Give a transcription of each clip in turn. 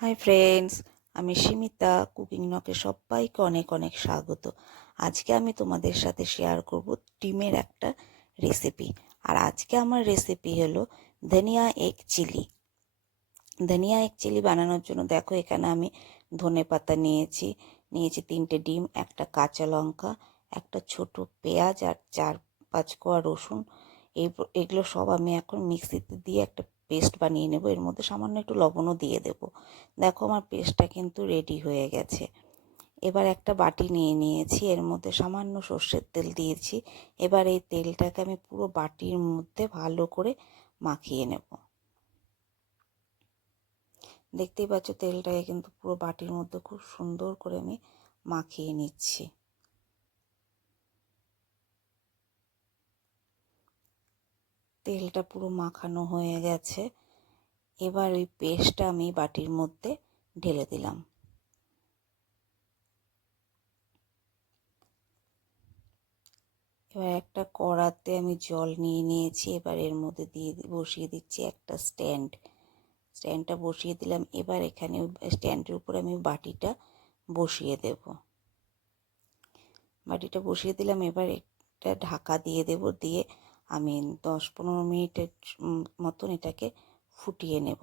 Hi friends, আমি সিমিতা cooking নকে সবাইকে অনেক অনেক স্বাগত। আজকে আমি তোমাদের সাথে শেয়ার করব ডিমের একটা রেসিপি। আর আজকে আমার রেসিপি হলো ধনিয়া এগ চিলি। ধনিয়া এগ চিলি বানানোর জন্য দেখো এখানে আমি ধনেপাতা নিয়েছি, 3টে ডিম, একটা কাঁচা লঙ্কা, একটা ছোট পেঁয়াজ আর 4-5 কোয়া রসুন। এগুলো সব আমি এখন মিক্সিতে দিয়ে একটা পেস্ট বানিয়ে নেব। এর মধ্যে সামান্য একটু লবণও দিয়ে দেব। দেখো আমার পেস্টটা কিন্তু রেডি হয়ে গেছে। এবার একটা বাটি নিয়ে নিয়েছি, এর মধ্যে সামান্য সর্ষের তেল দিয়েছি। এবার এই তেলটাকে আমি পুরো বাটির মধ্যে ভালো করে মাখিয়ে নেব। দেখতেই পাচ্ছ তেলটাকে কিন্তু পুরো বাটির মধ্যে খুব সুন্দর করে আমি মাখিয়ে নিচ্ছি। তেলটা পুরো মাখানো হয়ে গেছে। এবার ওই পেস্টটা আমি বাটির মধ্যে ঢেলে দিলাম। এবার একটা কড়াতে আমি জল নিয়ে নিয়েছি। এবার এর মধ্যে বসিয়ে দিচ্ছি একটা স্ট্যান্ডটা বসিয়ে দিলাম। এবার এখানে স্ট্যান্ডের উপরে আমি বাটিটা বসিয়ে দেব। বাটিটা বসিয়ে দিলাম। এবার একটা ঢাকা দিয়ে দেব, দিয়ে আমি 10-15 মিনিটের মতন এটাকে ফুটিয়ে নেব।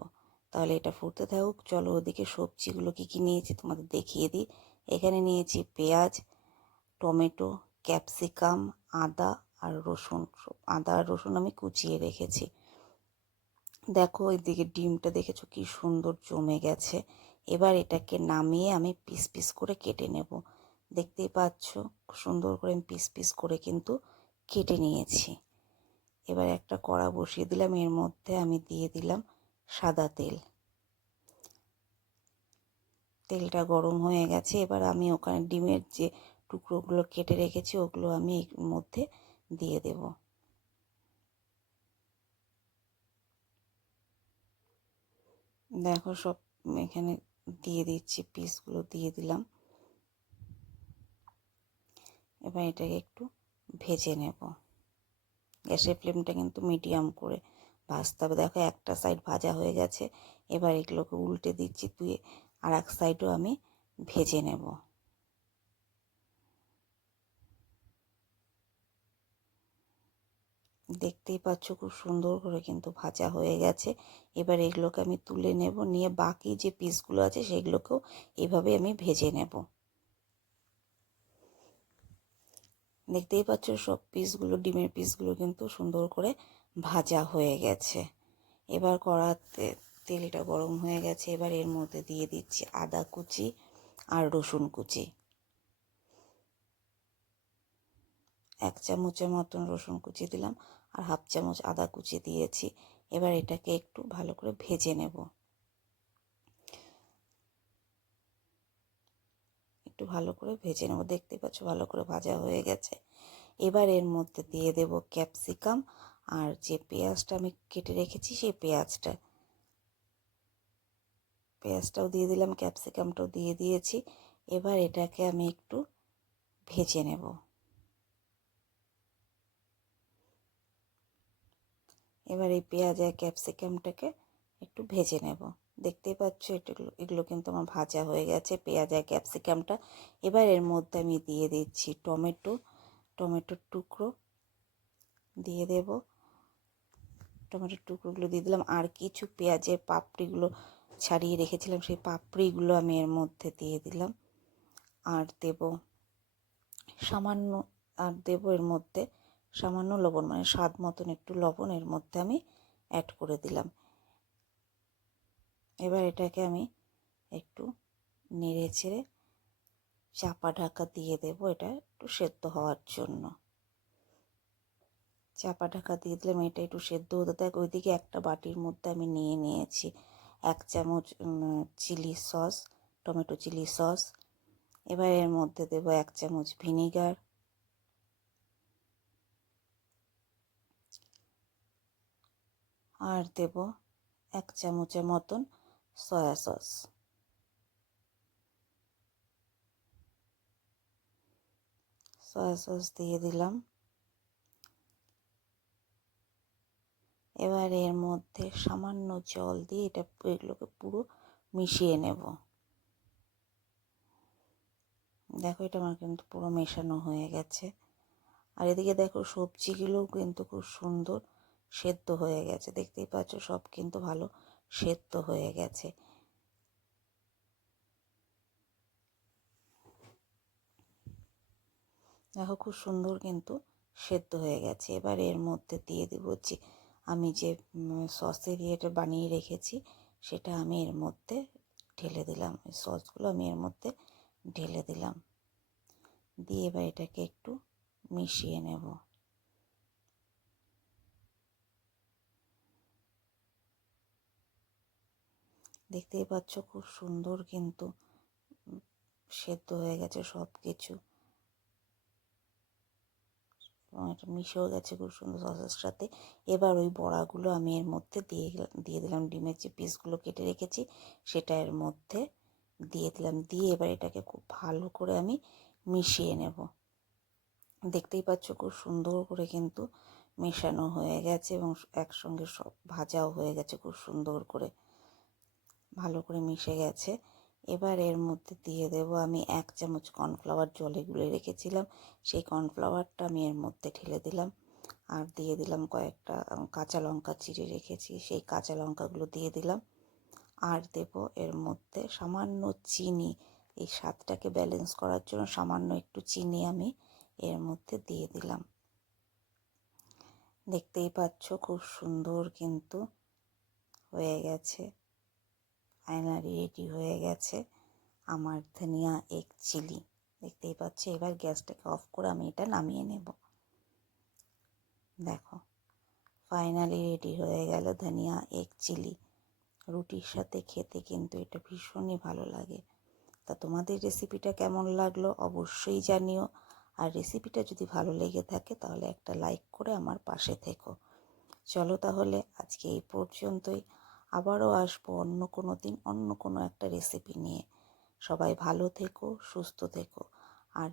তাহলে এটা ফুটতে থাকুক। চলো ওদিকে সবজিগুলো কী কী নিয়েছি তোমাদের দেখিয়ে দিই। এখানে নিয়েছি পেঁয়াজ, টমেটো, ক্যাপসিকাম, আদা আর রসুন। আদা আর রসুন আমি কুচিয়ে রেখেছি। দেখো এদিকে ডিমটা দেখেছো কি সুন্দর জমে গেছে। এবার এটাকে নামিয়ে আমি পিস পিস করে কেটে নেব। দেখতেই পাচ্ছ সুন্দর করে আমি পিস পিস করে কিন্তু কেটে নিয়েছি। এবার একটা কড়া বসিয়ে দিলাম, এর মধ্যে আমি দিয়ে দিলাম সাদা তেল। তেলটা গরম হয়ে গেছে। এবার আমি ওখানে ডিমের যে টুকরোগুলো কেটে রেখেছি ওগুলো আমি এর মধ্যে দিয়ে দেব। দেখো সব এখানে দিয়ে দিচ্ছি, পিসগুলো দিয়ে দিলাম। এবার এটাকে একটু ভেজে নেব। গ্যাসের ফ্লেমটা কিন্তু মিডিয়াম করে ভাজতে হবে। দেখো একটা সাইড ভাজা হয়ে গেছে। এবার এগুলোকে উল্টে দিচ্ছি, আর এক সাইডও আমি ভেজে নেব। দেখতেই পাচ্ছ খুব সুন্দর করে কিন্তু ভাজা হয়ে গেছে। এবার এগুলোকে আমি তুলে নেব, নিয়ে বাকি যে পিসগুলো আছে সেগুলোকেও এভাবে আমি ভেজে নেব। দেখতেই পাচ্ছ সব পিসগুলো, ডিমের পিসগুলো কিন্তু সুন্দর করে ভাজা হয়ে গেছে। এবার কড়াতে তেলটা গরম হয়ে গেছে। এবার এর মধ্যে দিয়ে দিচ্ছি আদা কুচি আর রসুন কুচি। 1 চামচের মতন রসুন কুচি দিলাম আর 1/2 চামচ আদা কুচি দিয়েছি। এবার এটাকে একটু ভালো করে ভেজে নেব। একটু ভালো করে ভেজে নেব। দেখতে পাচ্ছ ভালো করে ভাজা হয়ে গেছে। এবার এর মধ্যে দিয়ে দেব ক্যাপসিকাম আর যে পেঁয়াজটা আমি কেটে রেখেছি সেই পেঁয়াজটাও দিয়ে দিলাম, ক্যাপসিকামটাও দিয়ে দিয়েছি। এবার এটাকে আমি একটু ভেজে নেব। এবার এই পেঁয়াজ আর ক্যাপসিকামটাকে একটু ভেজে নেব। দেখতেই পাচ্ছ এগুলো কিন্তু আমার ভাজা হয়ে গেছে, পেঁয়াজ আর ক্যাপসিকামটা। এবার এর মধ্যে আমি দিয়ে দিচ্ছি টমেটোর টুকরো দিয়ে দেব। টমেটোর টুকরোগুলো দিয়ে দিলাম, আর কিছু পেঁয়াজের পাপড়িগুলো ছাড়িয়ে রেখেছিলাম সেই পাপড়িগুলো আমি এর মধ্যে দিয়ে দিলাম। আর দেব সামান্য এর মধ্যে সামান্য লবণ, মানে স্বাদ মতন একটু লবণ এর মধ্যে আমি অ্যাড করে দিলাম। এবার এটাকে আমি একটু নেড়ে চেড়ে চাপা ঢাকা দিয়ে দেব, এটা একটু সেদ্ধ হওয়ার জন্য। চাপা ঢাকা দিয়ে দিলাম, এটা একটু সেদ্ধ হতে থাক। ওইদিকে একটা বাটির মধ্যে আমি নিয়ে নিয়েছি 1 চামচ chilli sauce, tomato chilli sauce. এবার এর মধ্যে দেব 1 চামচ ভিনিগার, আর দেব 1 চামচের মতন সয়া সস। সয়া সস দিয়ে দিলাম। এবার এর মধ্যে সামান্য জল দিয়ে এগুলোকে পুরো মিশিয়ে নেব। দেখো এটা আমার কিন্তু পুরো মেশানো হয়ে গেছে। আর এদিকে দেখো সবজিগুলোও কিন্তু খুব সুন্দর সেদ্ধ হয়ে গেছে, দেখতেই পাচ্ছ সব কিন্তু ভালো সেদ্ধ হয়ে গেছে। দেখো খুব সুন্দর কিন্তু সেদ্ধ হয়ে গেছে। এবার এর মধ্যে দিয়ে দেবো যে আমি যে সসের ইয়েটা বানিয়ে রেখেছি সেটা আমি এর মধ্যে ঢেলে দিলাম। সসগুলো আমি এর মধ্যে ঢেলে দিলাম, দিয়ে এবার এটাকে একটু মিশিয়ে নেব। দেখতেই পাচ্ছ খুব সুন্দর কিন্তু সেদ্ধ হয়ে গেছে সব কিছু, এবং এটা মিশেও গেছে খুব সুন্দর সসের সাথে। এবার ওই বড়াগুলো আমি এর মধ্যে দিয়ে দিলাম, ডিমের যে পিসগুলো কেটে রেখেছি সেটা এর মধ্যে দিয়ে দিলাম, দিয়ে এবার এটাকে খুব ভালো করে আমি মিশিয়ে নেব। দেখতেই পাচ্ছ খুব সুন্দর করে কিন্তু মেশানো হয়ে গেছে এবং একসঙ্গে সব ভাজাও হয়ে গেছে, খুব সুন্দর করে ভালো করে মিশে গেছে। এবার এর মধ্যে দিয়ে দেব আমি 1 চামচ কর্নফ্লাওয়ার জলে গুলে রেখেছিলাম, সেই কর্নফ্লাওয়ারটা আমি এর মধ্যে ঢেলে দিলাম। আর দিয়ে দিলাম কয়েকটা কাঁচা লঙ্কা চিড়ে রেখেছি, সেই কাঁচা লঙ্কাগুলো দিয়ে দিলাম। আর দেব এর মধ্যে সামান্য চিনি, এই স্বাদটাকে ব্যালেন্স করার জন্য সামান্য একটু চিনি আমি এর মধ্যে দিয়ে দিলাম। দেখতেই পাচ্ছ খুব সুন্দর কিন্তু হয়ে গেছে, ফাইনালি রেডি হয়ে গেছে আমার ধনিয়া এগ চিলি। দেখতেই পাচ্ছ। এবার গ্যাসটাকে অফ করে আমি এটা নামিয়ে নেব। দেখো ফাইনালি রেডি হয়ে গেল ধনিয়া এগ চিলি। রুটির সাথে খেতে কিন্তু এটা ভীষণই ভালো লাগে। তা তোমাদের রেসিপিটা কেমন লাগলো অবশ্যই জানিও। আর রেসিপিটা যদি ভালো লেগে থাকে তাহলে একটা লাইক করে আমার পাশে থেকো। চলো তাহলে আজকে এই পর্যন্তই, আবারও আসবো অন্য কোনো দিন অন্য কোনো একটা রেসিপি নিয়ে। সবাই ভালো থেকো, সুস্থ থেকো। আর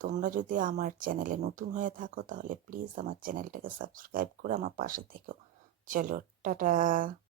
তোমরা যদি আমার চ্যানেলে নতুন হয়ে থাকো তাহলে প্লিজ আমার চ্যানেলটাকে সাবস্ক্রাইব করে আমার পাশে থেকো। চলো টাটা।